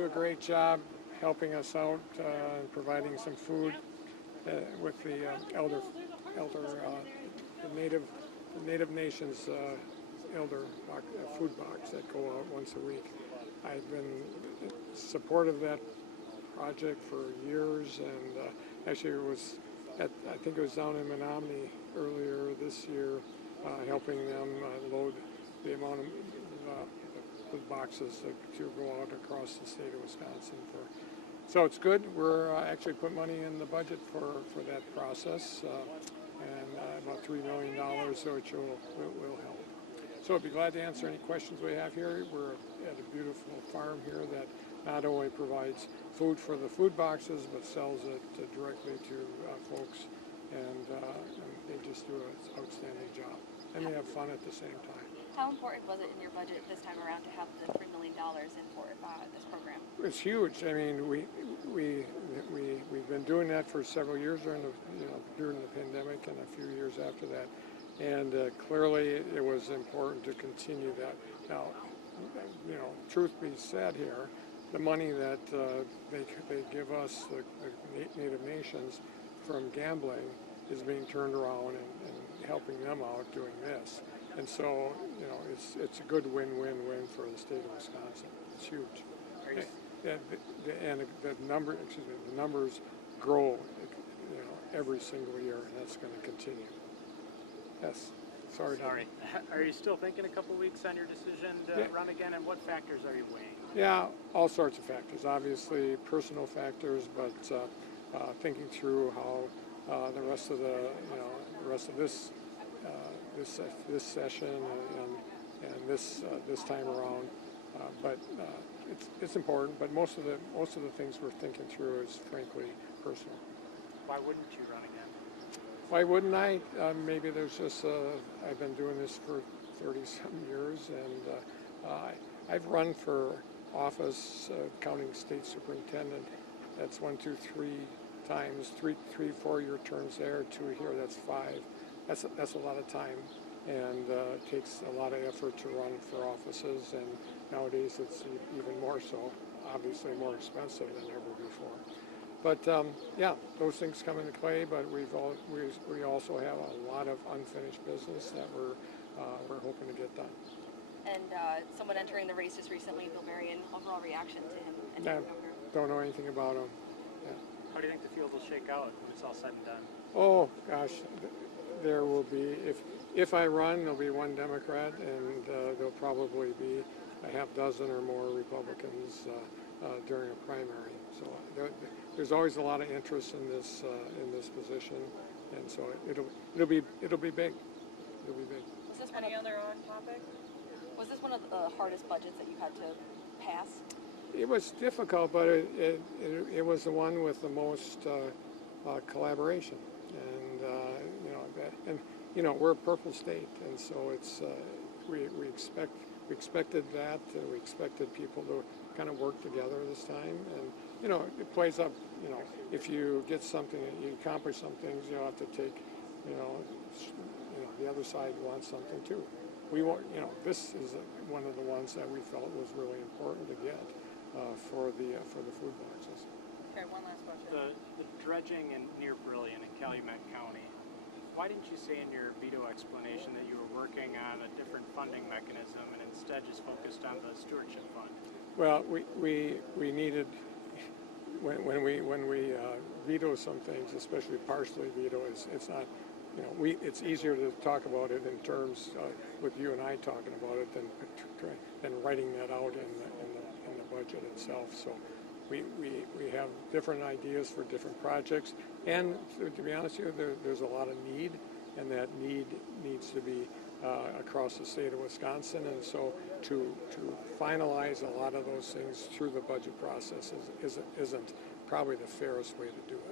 do a great job helping us out and providing some food with the the Native Nations elder food box that go out once a week. I've been supportive of that project for years, and actually it was I think it was down in Menominee earlier this year, helping them load the amount of food boxes to go out across the state of Wisconsin for. So it's good. We're actually put money in the budget for that process, and about $3 million, so it will help. So I'd be glad to answer any questions we have here. We're at a beautiful farm here that not only provides food for the food boxes, but sells it directly to folks, and they just do an outstanding job. And they have fun at the same time. How important was it in your budget this time around to have the $3 million in for this program? It's huge. I mean, we've been doing that for several years during the pandemic and a few years after that, and clearly it was important to continue that. Now, truth be said here, the money that they give us, the Native Nations, from gambling is being turned around and helping them out doing this. And so, it's a good win-win-win for the state of Wisconsin. It's huge. And the numbers grow, every single year, and that's going to continue. Yes. Sorry. Are you still thinking a couple weeks on your decision to run again, and what factors are you weighing? Yeah, all sorts of factors. Obviously, personal factors, but thinking through how the rest of this session and this time around. But it's important. But most of the things we're thinking through is frankly personal. Why wouldn't you run again? Why wouldn't I? Maybe there's just I've been doing this for 30-some years, and I've run for office, county state superintendent. That's 1, 2, 3 times, 3 4-year terms there, 2 here. That's 5. That's a lot of time, and it takes a lot of effort to run for offices, and nowadays it's even more so, obviously more expensive than ever before. But those things come into play, but we also have a lot of unfinished business that we're hoping to get done. And someone entering the race just recently, Bill Berrien, overall reaction to him? Don't know anything about him. Yeah. How do you think the field will shake out when it's all said and done? Oh, gosh. There will be, if I run, there'll be one Democrat, and there'll probably be a half dozen or more Republicans during a primary. So there's always a lot of interest in this position, and so it'll be big. It'll be big. Was this any other on topic? Was this one of the hardest budgets that you had to pass? It was difficult, but it was the one with the most collaboration, and we're a purple state, and so it's we expected that. We expected people to kind of work together this time, and it plays up. If you get something, you accomplish some things, you have to take. The other side wants something too. We want. This is one of the ones that we felt was really important to get for the food boxes. Okay, one last question. The dredging near Berrien in Calumet County. Why didn't you say in your veto explanation that you were working on a different funding mechanism and instead just focused on the stewardship fund? Well, we needed when we veto some things, especially partially veto. It's not. It's easier to talk about it in terms with you and I talking about it than writing that out in the budget itself. So we have different ideas for different projects, and to be honest with you, there's a lot of need, and that need needs to be across the state of Wisconsin, and so to finalize a lot of those things through the budget process isn't probably the fairest way to do it.